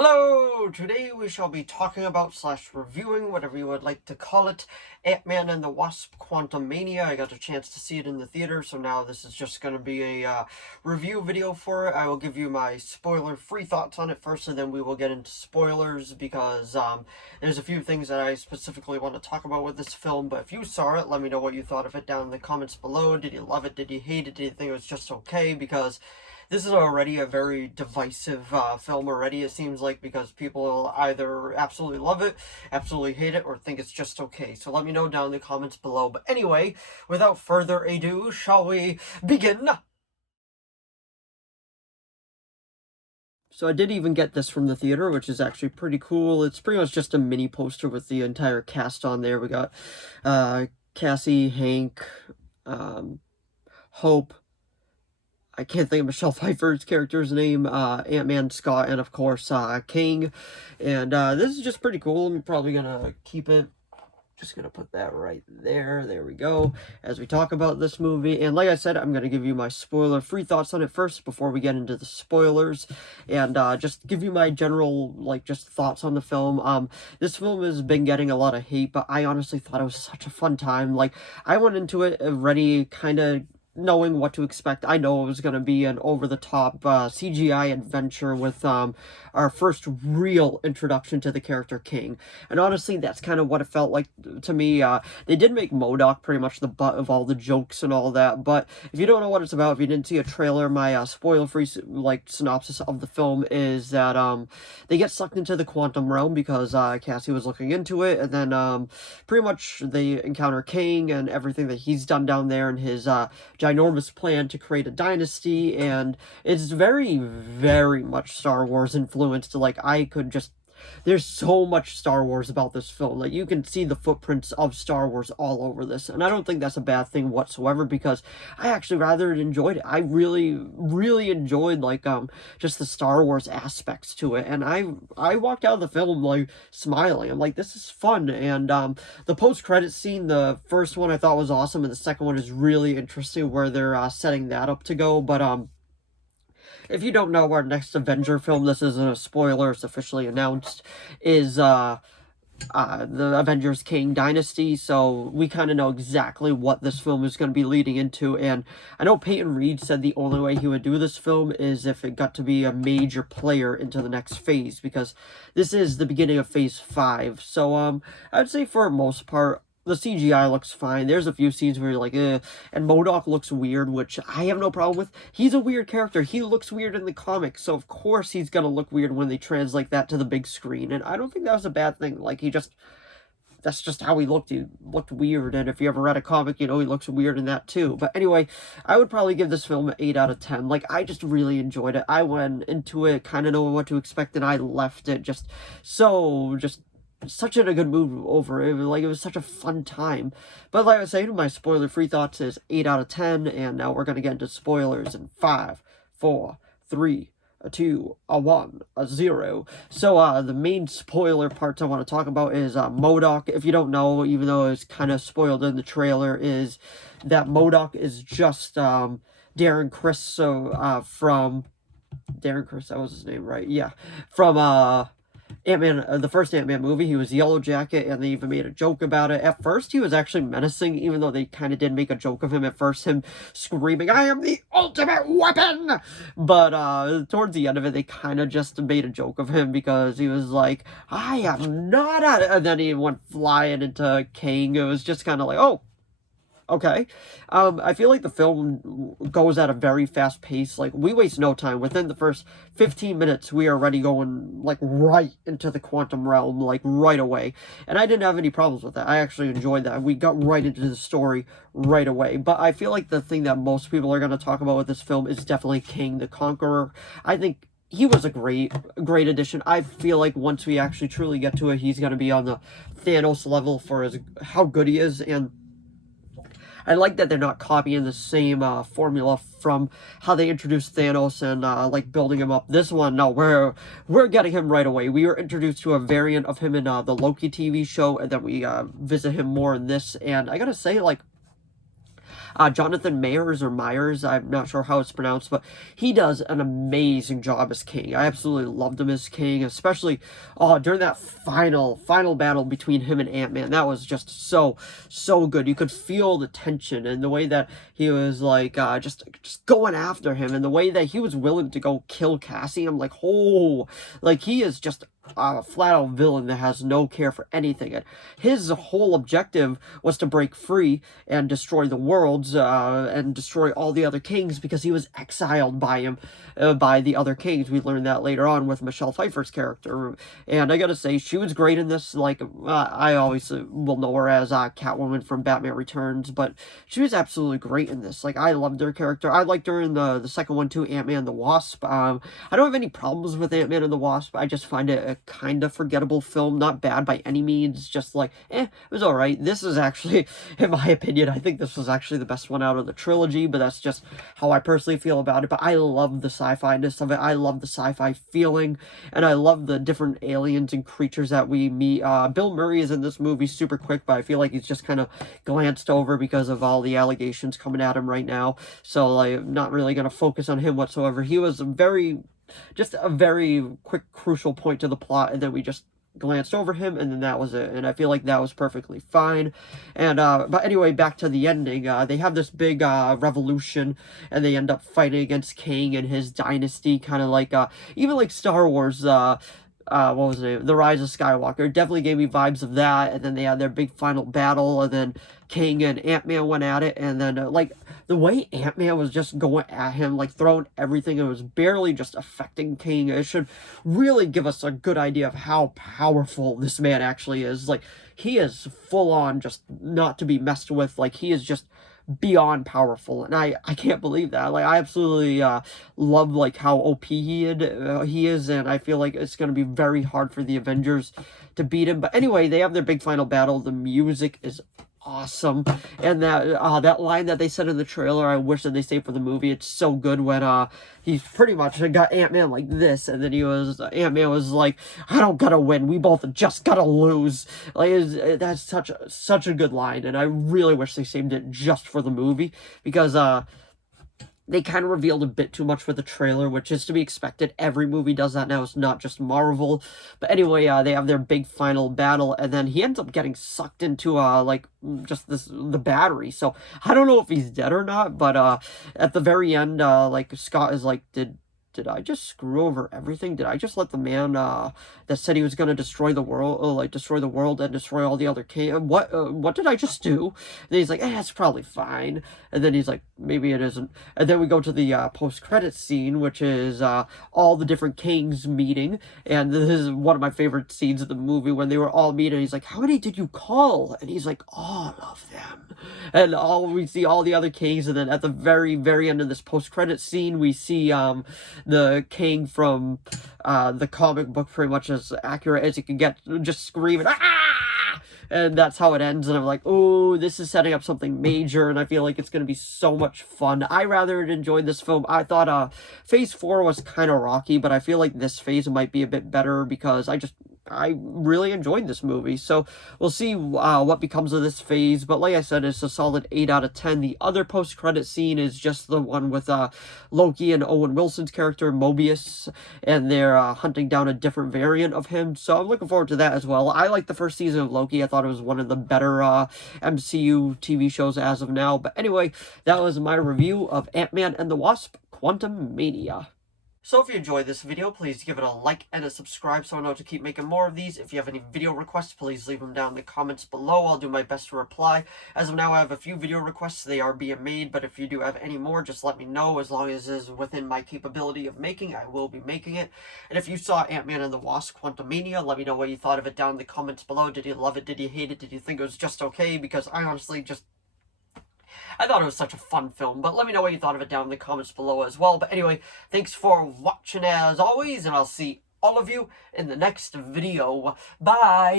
Hello! Today we shall be talking about / reviewing, whatever you would like to call it, Ant-Man and the Wasp: Quantumania. I got a chance to see it in the theater, so now this is just going to be a review video for it. I will give you my spoiler-free thoughts on it first, and then we will get into spoilers, because there's a few things that I specifically want to talk about with this film. But if you saw it, let me know what you thought of it down in the comments below. Did you love it? Did you hate it? Did you think it was just okay? Because this is already a very divisive film already, it seems like, because people either absolutely love it, absolutely hate it, or think it's just okay. So let me know down in the comments below. But anyway, without further ado, shall we begin? So I did even get this from the theater, which is actually pretty cool. It's pretty much just a mini poster with the entire cast on there. We got Cassie, Hank, Hope, I can't think of Michelle Pfeiffer's character's name, Ant-Man, Scott, and of course, King. And this is just pretty cool. I'm probably gonna keep it. Just gonna put that right there. There we go. As we talk about this movie, and like I said, I'm gonna give you my spoiler-free thoughts on it first before we get into the spoilers, and just give you my general just thoughts on the film. This film has been getting a lot of hate, but I honestly thought it was such a fun time. I went into it already kind of knowing what to expect. I know it was going to be an over-the-top CGI adventure with our first real introduction to the character King. And honestly, that's kind of what it felt like to me. They did make MODOK pretty much the butt of all the jokes and all that, but if you don't know what it's about, if you didn't see a trailer, my spoiler-free synopsis of the film is that they get sucked into the quantum realm because Cassie was looking into it, and then pretty much they encounter King and everything that he's done down there and his ginormous plan to create a dynasty, and it's very, very much Star Wars influenced. There's so much Star Wars about this film. You can see the footprints of Star Wars all over this, and I don't think that's a bad thing whatsoever, because I actually rather enjoyed it. I really, really enjoyed, just the Star Wars aspects to it, and I walked out of the film, smiling. I'm like, this is fun, and, the post-credits scene, the first one I thought was awesome, and the second one is really interesting, where they're, setting that up to go, but, if you don't know, our next Avenger film, this isn't a spoiler, it's officially announced, is the Avengers King Dynasty, so we kind of know exactly what this film is going to be leading into. And I know Peyton Reed said the only way he would do this film is if it got to be a major player into the next phase, because this is the beginning of phase 5. So I'd say for the most part, the CGI looks fine. There's a few scenes where you're like, eh. And MODOK looks weird, which I have no problem with. He's a weird character. He looks weird in the comics, so of course he's gonna look weird when they translate that to the big screen. And I don't think that was a bad thing. That's just how he looked. He looked weird, and if you ever read a comic, you know he looks weird in that too. But anyway, I would probably give this film an 8 out of 10. I just really enjoyed it. I went into it kind of knowing what to expect, and I left it just such a good move over it. It was such a fun time. But like I was saying, my spoiler-free thoughts is 8 out of 10, and now we're gonna get into spoilers in 5, 4, 3, a 2, a 1, a 0. So, the main spoiler parts I want to talk about is, MODOK. If you don't know, even though it's kind of spoiled in the trailer, is that MODOK is just, Darren Criss, from Darren Criss, that was his name, right? Yeah. From, Ant-Man, the first Ant-Man movie, he was Yellow Jacket, and they even made a joke about it. At first, he was actually menacing, even though they kind of did make a joke of him at first, him screaming, "I am the ultimate weapon!" But, towards the end of it, they kind of just made a joke of him, because he was like, "I am not a..." And then he went flying into Kang. It was just kind of like, oh, okay. I feel like the film goes at a very fast pace. We waste no time. Within the first 15 minutes, we are already going, right into the quantum realm, right away. And I didn't have any problems with that. I actually enjoyed that. We got right into the story right away. But I feel like the thing that most people are going to talk about with this film is definitely King the Conqueror. I think he was a great addition. I feel like once we actually truly get to it, he's going to be on the Thanos level for how good he is. And I like that they're not copying the same formula from how they introduced Thanos and building him up. This one, no, we're getting him right away. We were introduced to a variant of him in the Loki TV show, and then we visit him more in this. And I gotta say, Jonathan Myers, I'm not sure how it's pronounced, but he does an amazing job as King. I absolutely loved him as King, especially during that final battle between him and Ant-Man. That was just so good. You could feel the tension and the way that he was like just going after him, and the way that he was willing to go kill Cassie. I'm like, oh, like he is just a flat-out villain that has no care for anything. And his whole objective was to break free and destroy the worlds and destroy all the other kings, because he was exiled by him, by the other kings. We learned that later on with Michelle Pfeiffer's character. And I gotta say, she was great in this. Like, I always will know her as Catwoman from Batman Returns, but she was absolutely great in this. Like, I loved her character. I liked her in the second one too, Ant-Man and the Wasp. I don't have any problems with Ant-Man and the Wasp. I just find it a kind of forgettable film. Not bad by any means, just like, it was alright. This is actually, in my opinion, I think this was actually the best one out of the trilogy, but that's just how I personally feel about it. But I love the sci-fi-ness of it. I love the sci-fi feeling, and I love the different aliens and creatures that we meet. Bill Murray is in this movie super quick, but I feel like he's just kind of glanced over because of all the allegations coming at him right now. So, like, I'm not really going to focus on him whatsoever. He was just a very quick, crucial point to the plot, and then we just glanced over him, and then that was it. And I feel like that was perfectly fine. And but anyway, back to the ending. They have this big revolution, and they end up fighting against King and his dynasty, kind of like even like Star Wars. What was it? The Rise of Skywalker. Definitely gave me vibes of that. And then they had their big final battle, and then King and Ant-Man went at it, and then like the way Ant-Man was just going at him, like throwing everything, it was barely just affecting King. It should really give us a good idea of how powerful this man actually is. Like, he is full on just not to be messed with. Like, he is just beyond powerful, and I can't believe that. Like, I absolutely love like how OP he is, and I feel like it's going to be very hard for the Avengers to beat him. But anyway, they have their big final battle. The music is awesome, and that line that they said in the trailer, I wish that they saved for the movie. It's so good when he's pretty much got Ant-Man like this, and then Ant-Man was like, I don't gotta win, we both just gotta lose. Like, that's such a good line, and I really wish they saved it just for the movie, because they kind of revealed a bit too much with the trailer, which is to be expected. Every movie does that now. It's not just Marvel. But anyway, they have their big final battle, and then he ends up getting sucked into, like, just the battery. So, I don't know if he's dead or not, but at the very end, like, Scott is like, did I just screw over everything? Did I just let the man that said he was going to destroy the world, destroy the world and destroy all the other what did I just do? And he's like, that's probably fine. And then he's like, maybe it isn't. And then we go to the post-credits scene, which is all the different kings meeting. And this is one of my favorite scenes of the movie, when they were all meeting. He's like, how many did you call? And he's like, all of them. And we see all the other kings. And then at the very, very end of this post-credits scene, we see the king from the comic book, pretty much as accurate as you can get, just screaming, ah! And that's how it ends, and I'm like, oh, this is setting up something major, and I feel like it's going to be so much fun. I rather enjoyed this film. I thought Phase 4 was kind of rocky, but I feel like this phase might be a bit better, because I really enjoyed this movie. So we'll see what becomes of this phase. But like I said, it's a solid 8 out of 10. The other post-credit scene is just the one with Loki and Owen Wilson's character, Mobius, and they're hunting down a different variant of him. So I'm looking forward to that as well. I like the first season of Loki. I thought it was one of the better MCU TV shows as of now. But anyway, that was my review of Ant-Man and the Wasp: Quantumania. So if you enjoyed this video, please give it a like and a subscribe so I know to keep making more of these. If you have any video requests, please leave them down in the comments below. I'll do my best to reply. As of now, I have a few video requests. They are being made, but if you do have any more, just let me know. As long as it is within my capability of making, I will be making it. And if you saw Ant-Man and the Wasp: Quantumania, let me know what you thought of it down in the comments below. Did you love it? Did you hate it? Did you think it was just okay? Because I honestly I thought it was such a fun film, but let me know what you thought of it down in the comments below as well. But anyway, thanks for watching as always, and I'll see all of you in the next video. Bye!